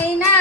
Kain na!